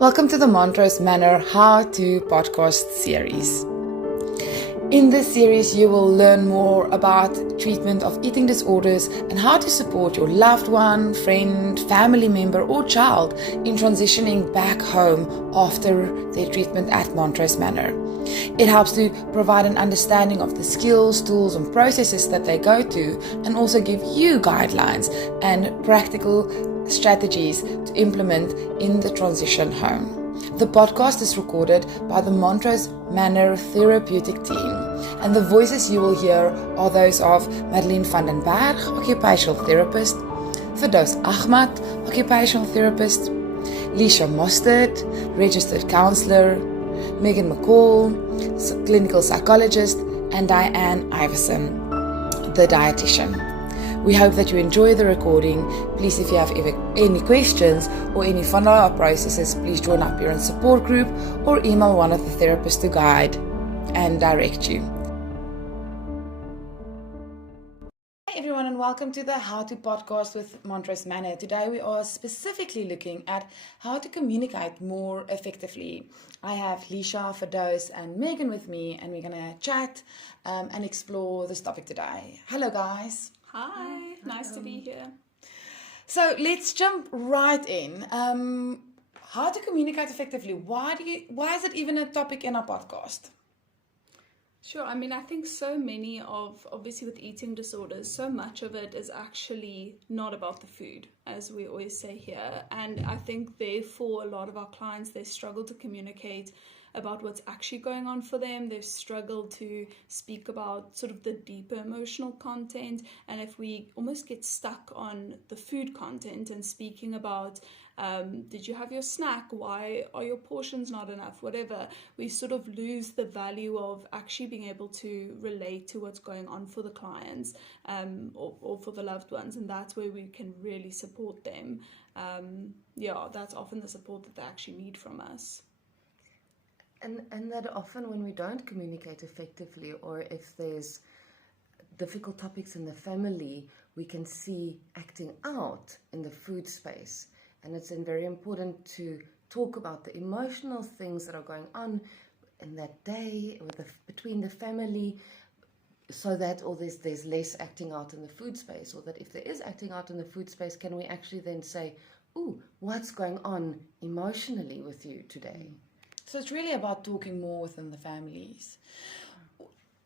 Welcome to the Montrose Manor How to podcast series. In this series, you will learn more about treatment of eating disorders and how to support your loved one, friend, family member, or child in transitioning back home after their treatment at Montrose Manor. It helps to provide an understanding of the skills, tools, and processes that they go to, and also give you guidelines and practical strategies to implement in the transition home. The podcast is recorded by the Montrose Manor therapeutic team, and the voices you will hear are those of Madeleine van den Berg, occupational therapist, Firdaus Ahmad, occupational therapist, Lisha Mostert, registered counselor, Megan McCall, clinical psychologist, and Diane Iverson, the dietitian. We hope that you enjoy the recording. Please, if you have any questions or any follow-up processes, please join our parent support group or email one of the therapists to guide and direct you. Hi everyone, and welcome to the How to podcast with Montrose Manor. Today we are specifically looking at how to communicate more effectively. I have Lisha, Firdaus, and Megan with me, and we're going to chat and explore this topic today. Hello guys. Hi, nice to be here. So let's jump right in. How to communicate effectively? Why is it even a topic in our podcast? Sure, I think so many of, obviously with eating disorders, so much of it is actually not about the food, as we always say here. And I think therefore a lot of our clients, they struggle to communicate about what's actually going on for them. They've struggled to speak about sort of the deeper emotional content. And if we almost get stuck on the food content and speaking about, did you have your snack? Why are your portions not enough? Whatever, we sort of lose the value of actually being able to relate to what's going on for the clients or for the loved ones. And that's where we can really support them. That's often the support that they actually need from us. And that often when we don't communicate effectively, or if there's difficult topics in the family, we can see acting out in the food space. And it's very important to talk about the emotional things that are going on in that day between the family, so that there's less acting out in the food space, or that if there is acting out in the food space, can we actually then say, "Ooh, what's going on emotionally with you today?" So it's really about talking more within the families.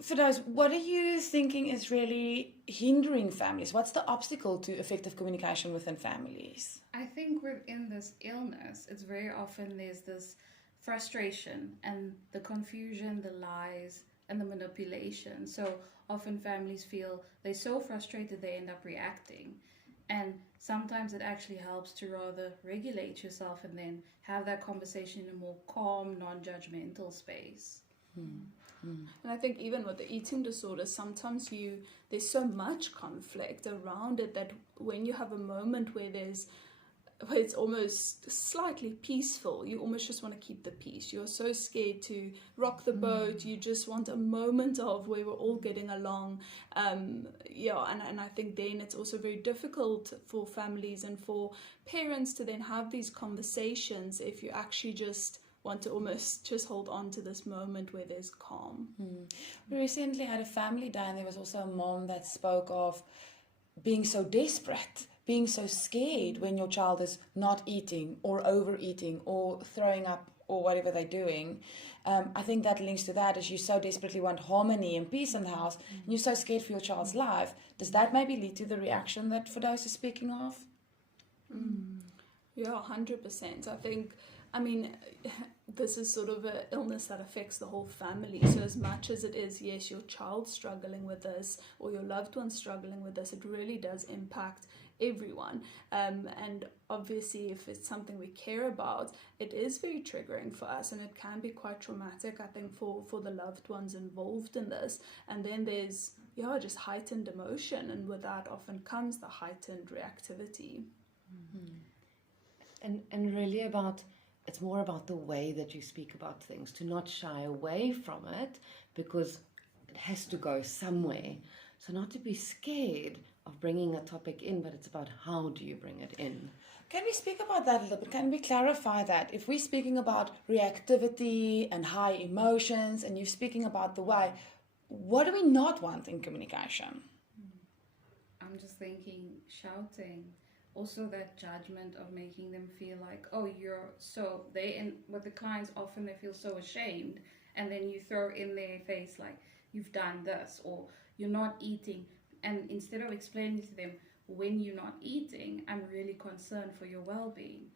Firdaus, what are you thinking is really hindering families? What's the obstacle to effective communication within families? I think within this illness, it's very often there's this frustration and the confusion, the lies, and the manipulation. So often families feel they're so frustrated they end up reacting. And sometimes it actually helps to rather regulate yourself and then have that conversation in a more calm, non-judgmental space. And I think even with the eating disorder, sometimes there's so much conflict around it that when you have a moment where it's almost slightly peaceful, you almost just want to keep the peace. You're so scared to rock the boat. You just want a moment of where we're all getting along. And I think then it's also very difficult for families and for parents to then have these conversations if you actually just want to almost just hold on to this moment where there's calm. We recently had a family day, and there was also a mom that spoke of being so desperate, being so scared when your child is not eating or overeating or throwing up or whatever they're doing. I think that links to that, as you so desperately want harmony and peace in the house, and you're so scared for your child's life. Does that maybe lead to the reaction that Firdaus is speaking of? Yeah, 100%. This is sort of an illness that affects the whole family. So as much as it is, yes, your child struggling with this or your loved one struggling with this, it really does impact everyone. And obviously, if it's something we care about, it is very triggering for us, and it can be quite traumatic, I think, for the loved ones involved in this. And then there's just heightened emotion, and with that often comes the heightened reactivity. And really it's more about the way that you speak about things, to not shy away from it, because it has to go somewhere. So not to be scared, bringing a topic in, but it's about how do you bring it in. Can we speak about that a little bit? Can we clarify that? If we're speaking about reactivity and high emotions, and you're speaking about the why, what do we not want in communication? I'm just thinking shouting. Also that judgment of making them feel like, oh, you're so, with the clients often they feel so ashamed, and then you throw in their face like, you've done this, or you're not eating. And instead of explaining to them, when you're not eating, I'm really concerned for your well-being,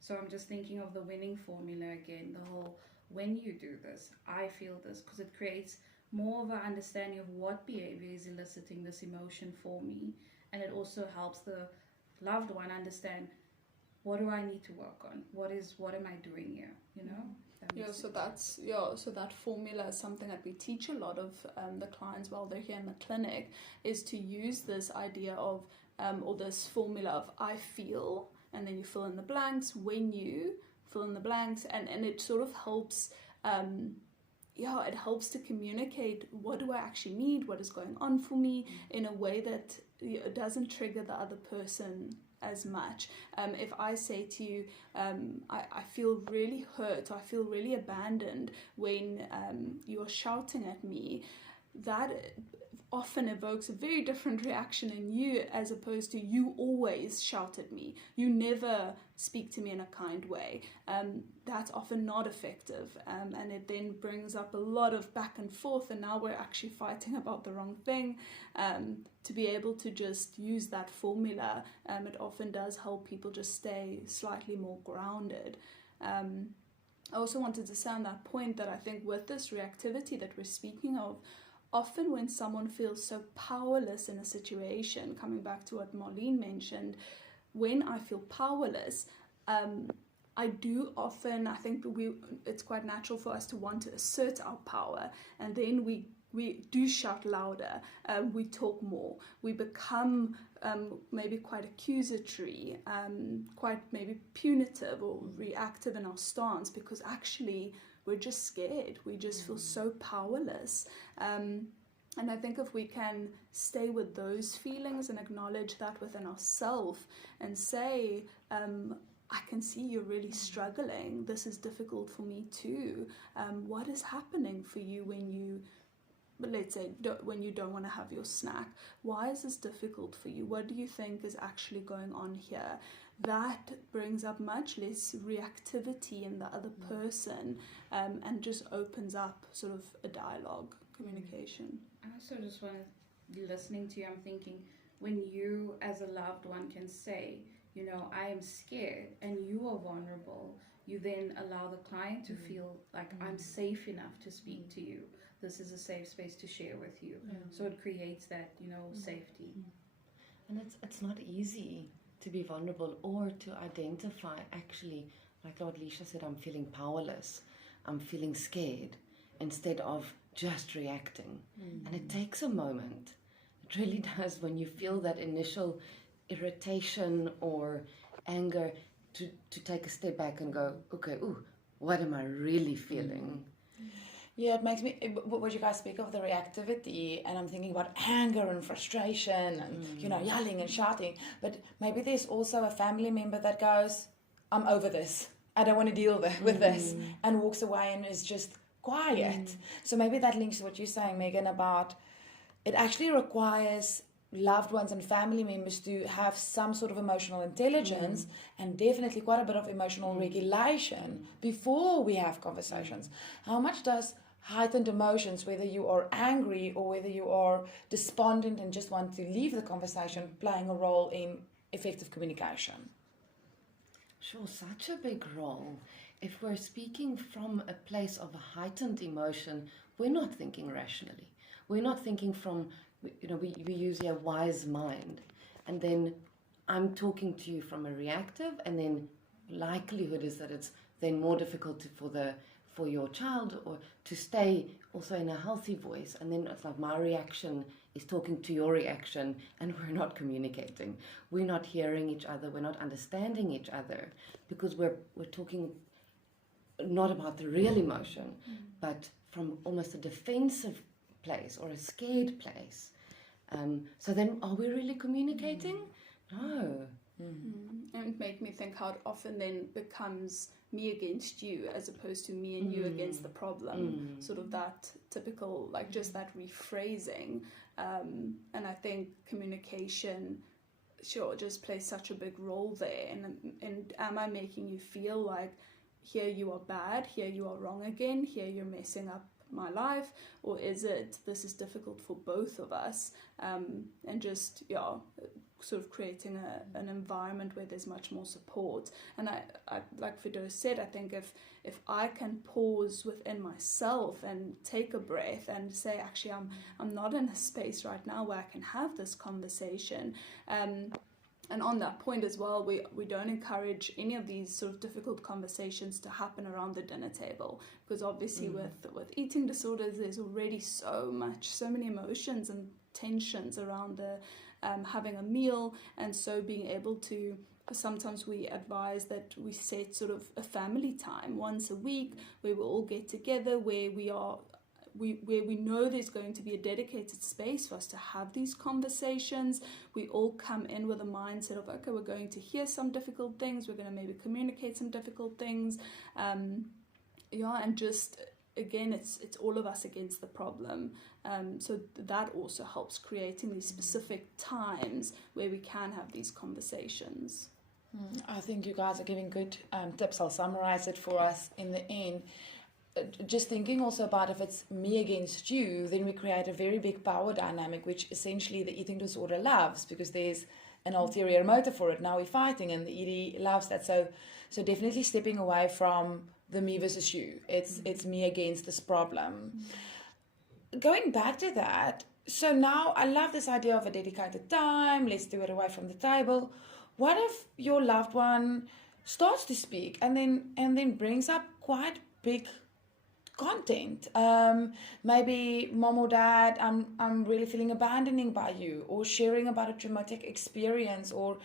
So I'm just thinking of the winning formula again, the whole, when you do this, I feel this, because it creates more of an understanding of what behavior is eliciting this emotion for me. And it also helps the loved one understand, what do I need to work on? What am I doing here? So that formula is something that we teach a lot of the clients while they're here in the clinic, is to use this idea of or this formula of I feel, and then you fill in the blanks, when you fill in the blanks, and it sort of helps it helps to communicate what do I actually need, what is going on for me, in a way that it doesn't trigger the other person as much. If I say to you, I feel really hurt, or I feel really abandoned when you're shouting at me, that often evokes a very different reaction in you, as opposed to you always shout at me, you never speak to me in a kind way. That's often not effective, and it then brings up a lot of back and forth, and now we're actually fighting about the wrong thing. To be able to just use that formula, it often does help people just stay slightly more grounded. I also wanted to say on that point that I think with this reactivity that we're speaking of, often when someone feels so powerless in a situation, coming back to what Marlene mentioned, when I feel powerless, I do often, I think it's quite natural for us to want to assert our power, and then we do shout louder, we talk more, we become maybe quite accusatory, quite maybe punitive or reactive in our stance, because actually we're just scared, we just feel so powerless. And I think if we can stay with those feelings and acknowledge that within ourselves, and say, I can see you're really struggling, this is difficult for me too, what is happening for you when you, let's say, when you don't want to have your snack? Why is this difficult for you? What do you think is actually going on here? That brings up much less reactivity in the other person, and just opens up sort of a dialogue, communication. I also just want to, listening to you, I'm thinking, when you as a loved one can say, I am scared, and you are vulnerable, you then allow the client to feel like I'm safe enough to speak to you. This is a safe space to share with you. So it creates that, safety. And it's not easy to be vulnerable or to identify, actually, like Lord Leisha said, I'm feeling powerless, I'm feeling scared, instead of just reacting. And it takes a moment. It really does, when you feel that initial irritation or anger, to take a step back and go, okay, what am I really feeling? Yeah, it makes me, what you guys speak of the reactivity, and I'm thinking about anger and frustration and, yelling and shouting. But maybe there's also a family member that goes, I'm over this, I don't want to deal with this, and walks away and is just quiet. So maybe that links to what you're saying, Megan, about it actually requires loved ones and family members to have some sort of emotional intelligence, and definitely quite a bit of emotional regulation before we have conversations. How much does heightened emotions, whether you are angry or whether you are despondent and just want to leave the conversation, playing a role in effective communication? Sure, such a big role. If we're speaking from a place of a heightened emotion, we're not thinking rationally. We're not thinking from, we use a wise mind. And then I'm talking to you from a reactive, and then likelihood is that it's then more difficult for your child or to stay also in a healthy voice. And then it's like my reaction is talking to your reaction, and we're not communicating. We're not hearing each other. We're not understanding each other, because we're talking not about the real emotion, but from almost a defensive place or a scared place. So then, are we really communicating? No. And it made me think how it often then becomes me against you as opposed to me and you against the problem. Sort of that typical, like just that rephrasing. And I think communication, sure, just plays such a big role there. And am I making you feel like here you are bad, here you are wrong again, here you're messing up my life, or is it this is difficult for both of us, and just sort of creating an environment where there's much more support. And I like Fido said, I think if I can pause within myself and take a breath and say, actually, I'm not in a space right now where I can have this conversation. And on that point as well, we don't encourage any of these sort of difficult conversations to happen around the dinner table, because obviously with eating disorders, there's already so many emotions and tensions around the having a meal. And so being able to, sometimes we advise that we set sort of a family time once a week where we all get together, where we know there's going to be a dedicated space for us to have these conversations. We all come in with a mindset of, okay, we're going to hear some difficult things, we're going to maybe communicate some difficult things, and just again, it's all of us against the problem. So that also helps creating these specific times where we can have these conversations. I think you guys are giving good tips. I'll summarize it for us in the end. Just thinking also about if it's me against you, then we create a very big power dynamic, which essentially the eating disorder loves, because there's an ulterior motive for it. Now we're fighting and the ED loves that. So definitely stepping away from the me versus you. It's me against this problem. Going back to that, so now I love this idea of a dedicated time. Let's do it away from the table. What if your loved one starts to speak and then brings up quite big content? Maybe mom or dad, I'm really feeling abandoned by you, or sharing about a traumatic experience, or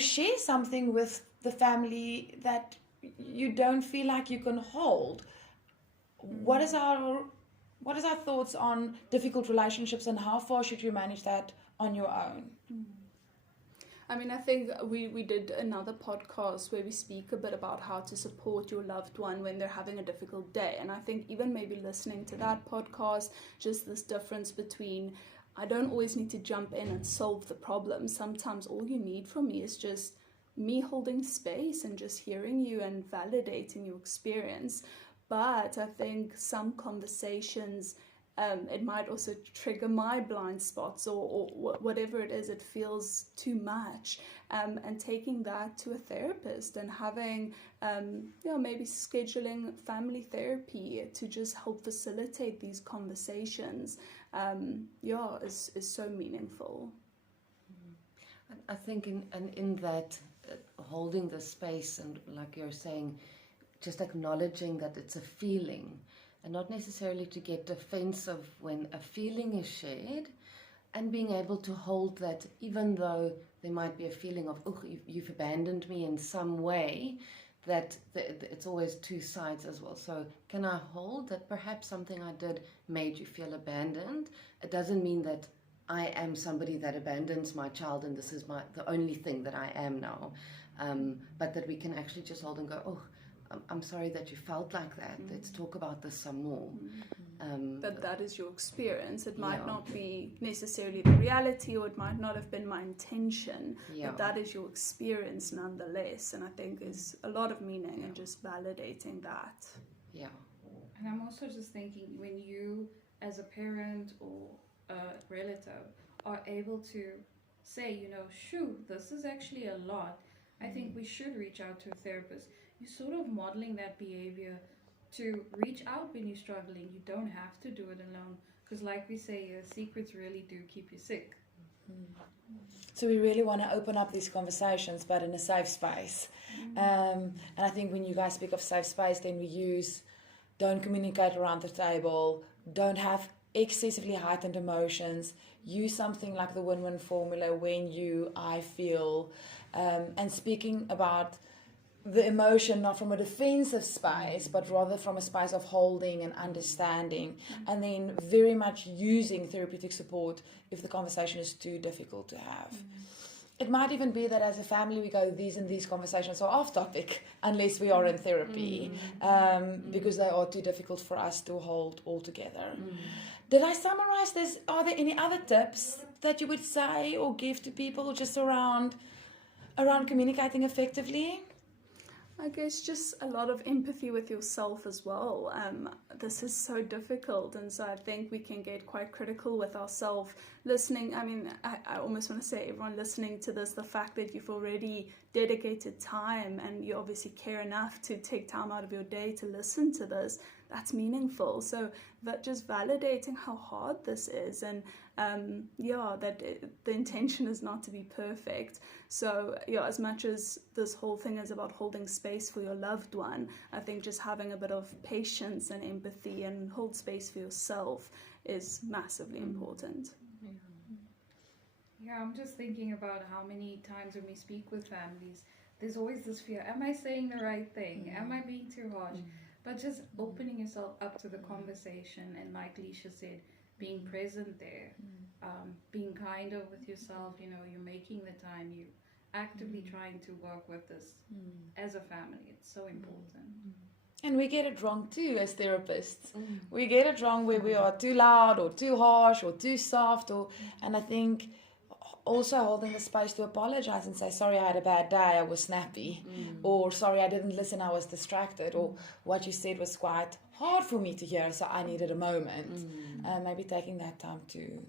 share something with the family that you don't feel like you can hold. What is our thoughts on difficult relationships, and how far should you manage that on your own? I mean, I think we did another podcast where we speak a bit about how to support your loved one when they're having a difficult day. And I think even maybe listening to that podcast, just this difference between, I don't always need to jump in and solve the problem. Sometimes all you need from me is just me holding space and just hearing you and validating your experience. But I think some conversations, it might also trigger my blind spots or whatever it is, it feels too much. And taking that to a therapist and having, maybe scheduling family therapy to just help facilitate these conversations, is so meaningful. I think in that, holding the space, and like you're saying, just acknowledging that it's a feeling, and not necessarily to get defensive when a feeling is shared, and being able to hold that, even though there might be a feeling of, oh, you've abandoned me in some way, that it's always two sides as well. So can I hold that perhaps something I did made you feel abandoned? It doesn't mean that I am somebody that abandons my child and this is the only thing that I am now, but that we can actually just hold and go, oh, I'm sorry that you felt like that. Let's talk about this some more. That is your experience. It might not be necessarily the reality, or it might not have been my intention, but that is your experience nonetheless. And I think there's a lot of meaning in just validating that. Yeah. And I'm also just thinking, when you, as a parent or a relative, are able to say, shoo, this is actually a lot. I think we should reach out to a therapist. You're sort of modeling that behavior to reach out when you're struggling. You don't have to do it alone, because like we say, secrets really do keep you sick. So we really want to open up these conversations, but in a safe space. And I think when you guys speak of safe space, then we use, don't communicate around the table, don't have excessively heightened emotions, use something like the win-win formula, when you, I feel, and speaking about the emotion not from a defensive space, but rather from a space of holding and understanding, and then very much using therapeutic support if the conversation is too difficult to have. It might even be that as a family we go, these and these conversations are off topic unless we are in therapy, because they are too difficult for us to hold all together. Did I summarize this? Are there any other tips that you would say or give to people just around communicating effectively? I guess just a lot of empathy with yourself as well. This is so difficult, and so I think we can get quite critical with ourselves. Listening, I mean, I almost want to say everyone listening to this, the fact that you've already dedicated time and you obviously care enough to take time out of your day to listen to this, that's meaningful. So that just validating how hard this is, and the intention is not to be perfect. So as much as this whole thing is about holding space for your loved one, I think just having a bit of patience and empathy and hold space for yourself is massively important. Yeah, I'm just thinking about how many times when we speak with families, there's always this fear, am I saying the right thing? Am I being too harsh? But just opening yourself up to the conversation, and like Leisha said, being present there, being kinder with yourself, you're making the time, you actively trying to work with this as a family. It's so important. And we get it wrong too as therapists. We get it wrong where we are too loud or too harsh or too soft, and I think also holding the space to apologize and say, sorry, I had a bad day, I was snappy, or sorry, I didn't listen, I was distracted, or what you said was quite hard for me to hear, so I needed a moment. Maybe taking that time too.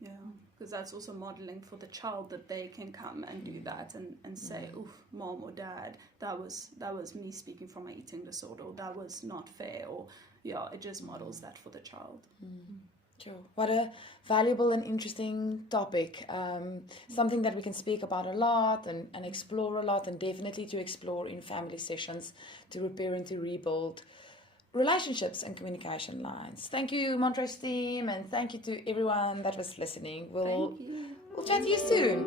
Yeah, because that's also modeling for the child that they can come and do that and say, oof, mom or dad, that was me speaking from my eating disorder, or that was not fair, or it just models that for the child. Sure. What a valuable and interesting topic. Something that we can speak about a lot and explore a lot, and definitely to explore in family sessions to repair and to rebuild relationships and communication lines. Thank you, Montrose team, and thank you to everyone that was listening. We'll chat to you soon.